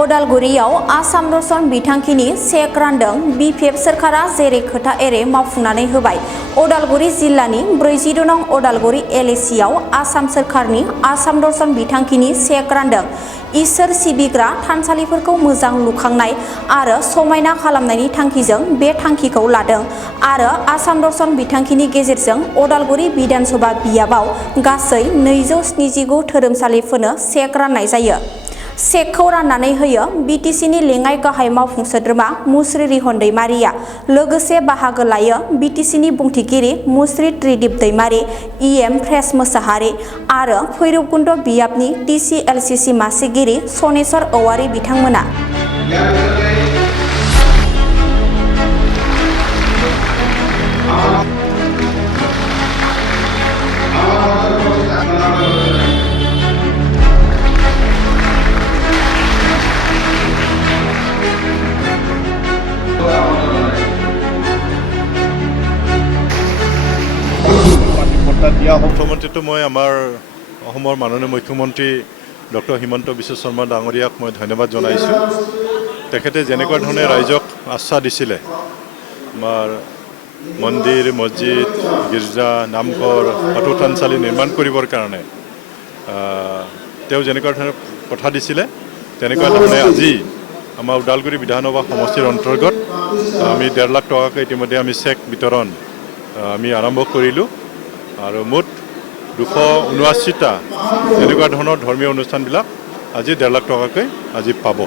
अदालगुरियाव आसाम दर्शन बिथांखिनि check रानदों BPF सोरखारा जेरै खोथा एरै मावफुंनानै होबाय। अदालगुरि जिल्लानि 42 नं अदालगुरि एलएसियाव आसाम सोरखारनि आसाम दर्शन बिथांखिनि चेक रानदों। इसोर सिबिग्रा थानसालिफोरखौ मोजां लुखांनाय आरो समायना खालामनायनि थांखिजों बे थांखिखौ लादों आरो आसाम दर्शन बिथांखिनि गेजेरजों अदालगुरि बिधान सभा बियाबाव गासै 279 धोरोमसालिफोरनो चेक राननाय जायो। चेकखौ राननानै होयो बिटिसिनि लेङाइ गाहाय मावफुं सोद्रोमा मुस्रि रिहन दैमारिया। लोगोसे बाहागो लायो बिटिसिनि बुंथिगिरि मुस्रि त्रिदिप दैमारि, इएम प्रेस मोसाहारि आरो भैरबकुन्द बियाबनि टिसिएलसिसि मासिगिरि सनेश्वर औवारि बिथांमोना। মুখ্যমন্ত্ৰীটো মই আমাৰ অসমৰ মাননীয় মুখ্যমন্ত্ৰী ডক্টৰ হিমন্ত বিশ্ব শৰ্মা ডাঙৰীয়াক মই ধন্যবাদ জনাইছোঁ। তেখেতে যেনেকুৱা ধৰণে ৰাইজক আশ্বাস দিছিলে আমাৰ মন্দিৰ মছজিদ গীৰ্জা নামঘৰ বাথৌ থানচালি নিৰ্মাণ কৰিবৰ কাৰণে তেওঁ যেনেকুৱা ধৰণে কথা দিছিলে তেনেকুৱা ধৰণে আজি আমাৰ ওদালগুৰি বিধানসভা সমষ্টিৰ অন্তৰ্গত আমি 1.5 লাখ টকাকৈ ইতিমধ্যে আমি চেক বিতৰণ আমি আৰম্ভ কৰিলোঁ আৰু মুঠ 279টা এনেকুৱা ধৰণৰ ধৰ্মীয় অনুষ্ঠানবিলাক আজি 1.5 লাখ টকাকৈ আজি পাব।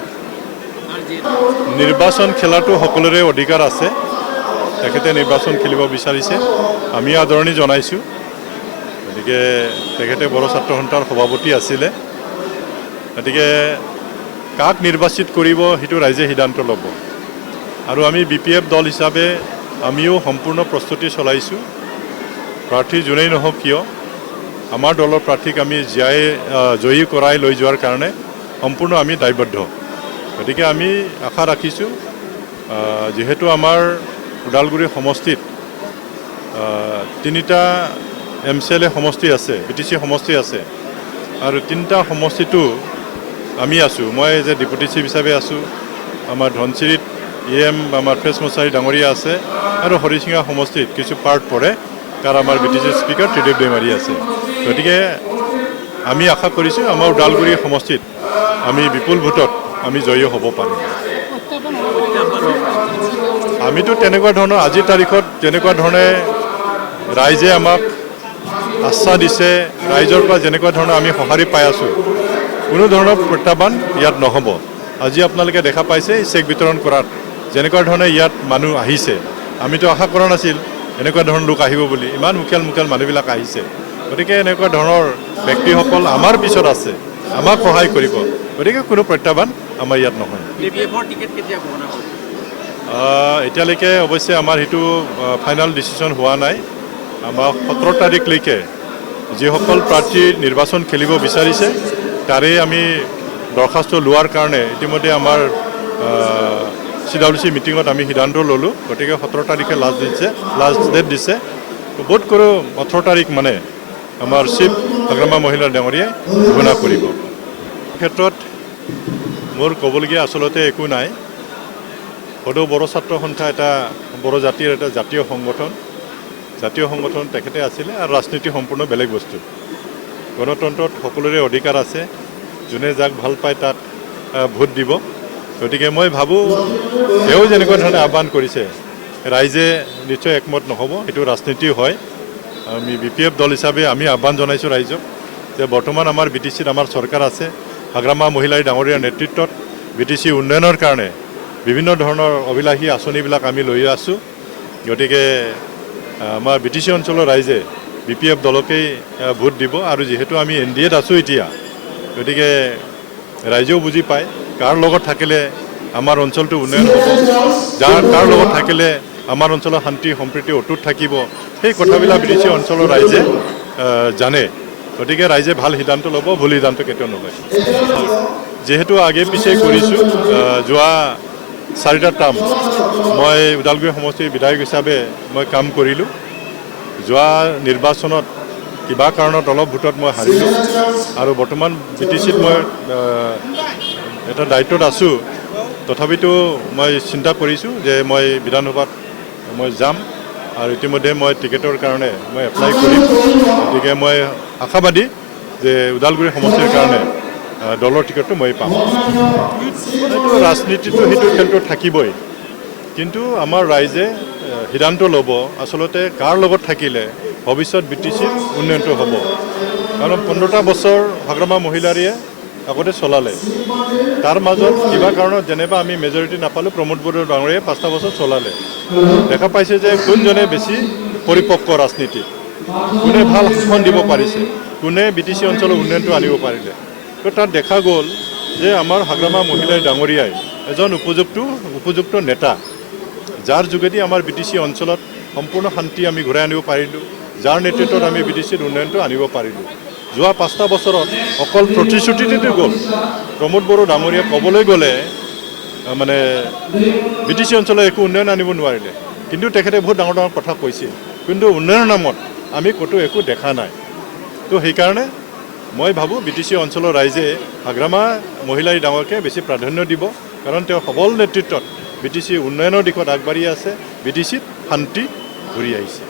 নিৰ্বাচন খেলাটো সকলোৰে অধিকাৰ আছে। তেখেতে নিৰ্বাচন খেলিব বিচাৰিছে, আমি আদৰণি জনাইছোঁ। গতিকে তেখেতে বড়ো ছাত্ৰ সন্থাৰ সভাপতি আছিলে। গতিকে কাক নিৰ্বাচিত কৰিব সেইটো ৰাইজে সিদ্ধান্ত ল'ব আৰু আমি বিপিএফ দল হিচাপে আমিও সম্পূৰ্ণ প্ৰস্তুতি চলাইছোঁ। প্ৰাৰ্থী যোনেই নহওক কিয় আমাৰ দলৰ প্ৰাৰ্থীক আমি জয়ী কৰাই লৈ যোৱাৰ কাৰণে সম্পূৰ্ণ আমি দায়বদ্ধ। গতিকে আমি আশা ৰাখিছোঁ যিহেতু আমাৰ ওদালগুৰি সমষ্টিত 3টা MCLA সমষ্টি আছে, বিটিচি সমষ্টি আছে আৰু 3টা সমষ্টিটো আমি আছোঁ। মই যে ডেপুটি চিফ হিচাপে আছোঁ, আমাৰ ধনচিৰিত ইএম আমাৰ প্ৰেছ মোচাহাৰী ডাঙৰীয়া আছে আৰু হৰিচিঙা সমষ্টিত কিছু পাৰ্ট পৰে কাৰণ আমাৰ বিটিচি স্পিকাৰ ত্ৰিদিপ दैमारी আছে। গতিকে আমি আশা কৰিছোঁ আমাৰ ওদালগুৰি সমষ্টিত আমি বিপুল ভোটত আমি জয়ী হ'ব পাৰিম। আমিতো তেনেকুৱা ধৰণৰ আজিৰ তাৰিখত যেনেকুৱা ধৰণে ৰাইজে আমাক আশ্বাস দিছে, ৰাইজৰ পৰা যেনেকুৱা ধৰণৰ আমি সঁহাৰি পাই আছোঁ, কোনো ধৰণৰ প্ৰত্যাহ্বান ইয়াত নহ'ব। আজি আপোনালোকে দেখা পাইছে চেক বিতৰণ কৰাত যেনেকুৱা ধৰণে ইয়াত মানুহ আহিছে, আমিতো আশা কৰা নাছিল এনেকুৱা ধৰণৰ লোক আহিব বুলি। ইমান মুখিয়াল মানুহবিলাক আহিছে। গতিকে এনেকুৱা ধৰণৰ ব্যক্তিসকল আমাৰ পিছত আছে, আমাক সহায় কৰিব। গতিকে কোনো প্ৰত্যাহ্বান আমাৰ ইয়াত নহয়। এতিয়ালৈকে অৱশ্যে আমাৰ সেইটো ফাইনেল ডিচিশ্যন হোৱা নাই। আমাৰ 17 তাৰিখলৈকে যিসকল প্ৰাৰ্থী নিৰ্বাচন খেলিব বিচাৰিছে তাৰে আমি দৰখাস্ত লোৱাৰ কাৰণে ইতিমধ্যে আমাৰ CWC মিটিঙত আমি সিদ্ধান্ত ল'লোঁ। গতিকে 17 তাৰিখে লাষ্ট ডেট দিছে। বোধ কৰোঁ 18 তাৰিখ মানে আমাৰ চিফ হাগ্ৰামা মহিলা ডাঙৰীয়াই ঘোষণা কৰিব। ক্ষেত্ৰত মোৰ ক'বলগীয়া আচলতে একো নাই। সদৌ বড়ো ছাত্ৰ সন্থা এটা বড়ো জাতিৰ এটা জাতীয় সংগঠন তেখেতে আছিলে আৰু ৰাজনীতি সম্পূৰ্ণ বেলেগ বস্তু। গণতন্ত্ৰত সকলোৰে অধিকাৰ আছে, যোনে যাক ভাল পায় তাক ভোট দিব। গতিকে মই ভাবোঁ তেওঁ যেনেকুৱা ধৰণে আহ্বান কৰিছে ৰাইজে নিশ্চয় একমত নহ'ব, এইটো ৰাজনীতি হয়। আমি বিপিএফ দল হিচাপে আমি আহ্বান জনাইছোঁ ৰাইজক যে বৰ্তমান আমাৰ বিটিচিত আমাৰ চৰকাৰ আছে। হাগ্ৰামা মহিলাই ডাঙৰীয়াৰ নেতৃত্বত বিটিচি উন্নয়নৰ কাৰণে বিভিন্ন ধৰণৰ অভিলাষী আঁচনিবিলাক আমি লৈ আছোঁ। গতিকে আমাৰ বিটিচি অঞ্চলৰ ৰাইজে বিপিএফ দলকেই ভোট দিব আৰু যিহেতু আমি NDAত আছোঁ এতিয়া, গতিকে ৰাইজেও বুজি পায় কাৰ লগত থাকিলে আমাৰ অঞ্চলটো উন্নয়ন হ'ব, কাৰ লগত থাকিলে আমাৰ অঞ্চলৰ শান্তি সম্প্ৰীতি অটুট থাকিব, সেই কথাবিলাক বিটিচি অঞ্চলৰ ৰাইজে জানে। গতিকে ৰাইজে ভাল সিদ্ধান্ত ল'ব, ভুল সিদ্ধান্ত কেতিয়াও নলয়। যিহেতু আগে পিছে কৰিছোঁ, যোৱা 4টা টাৰ্ম মই ওদালগুৰি সমষ্টিৰ বিধায়ক হিচাপে মই কাম কৰিলোঁ। যোৱা নিৰ্বাচনত কিবা কাৰণত অলপ ভোটত মই হাৰিলোঁ আৰু বৰ্তমান বিটিচিত মই এটা দায়িত্বত আছোঁ তথাপিতো মই চিন্তা কৰিছোঁ যে মই বিধানসভাত মই যাম আৰু ইতিমধ্যে মই টিকেটৰ কাৰণে মই এপ্লাই কৰিম গতিকে মই আশাবাদী যে ওদালগুৰি সমষ্টিৰ কাৰণে দলৰ টিকেটটো মই পাম এইটো ৰাজনীতিটো সেইটো খেলটো থাকিবই কিন্তু আমাৰ ৰাইজে সিদ্ধান্ত ল'ব আচলতে কাৰ লগত থাকিলে ভৱিষ্যত BTCৰ উন্নয়নটো হ'ব কাৰণ 15টা বছৰ হাগ্ৰামা মহিলাৰীয়ে আগতে চলালে তাৰ মাজত কিবা কাৰণত যেনেবা আমি মেজৰিটি নাপালোঁ প্ৰমোদ বড়ো ডাঙৰীয়ে 5টা বছৰ চলালে দেখা পাইছে যে কোনজনে বেছি পৰিপক্ক ৰাজনীতি কোনে ভাল শাসন দিব পাৰিছে কোনে BTC অঞ্চলৰ উন্নয়নটো আনিব পাৰিলে তো তাত দেখা গ'ল যে আমাৰ হাগ্ৰামা মহিলাই ডাঙৰীয়াই এজন উপযুক্ত নেতা যাৰ যোগেদি আমাৰ BTC অঞ্চলত সম্পূৰ্ণ শান্তি আমি ঘূৰাই আনিব পাৰিলোঁ যাৰ নেতৃত্বত আমি BTCৰ উন্নয়নটো আনিব পাৰিলোঁ যোৱা 5টা বছৰত অকল প্ৰতিশ্ৰুতিতে গ'ল প্ৰমোদ বড়ো ডাঙৰীয়া ক'বলৈ গ'লে মানে BTC অঞ্চলৰ একো উন্নয়ন আনিব নোৱাৰিলে কিন্তু তেখেতে বহুত ডাঙৰ ডাঙৰ কথা কৈছিল কিন্তু উন্নয়নৰ নামত আমি ক'তো একো দেখা নাই তো সেইকাৰণে মই ভাবোঁ BTC অঞ্চলৰ ৰাইজে হাগ্ৰামা মহিলাই ডাঙৰকে বেছি প্ৰাধান্য দিব কাৰণ তেওঁ সবল নেতৃত্বত BTC উন্নয়নৰ দিশত আগবাঢ়ি আছে BTCত শান্তি ঘূৰি আহিছে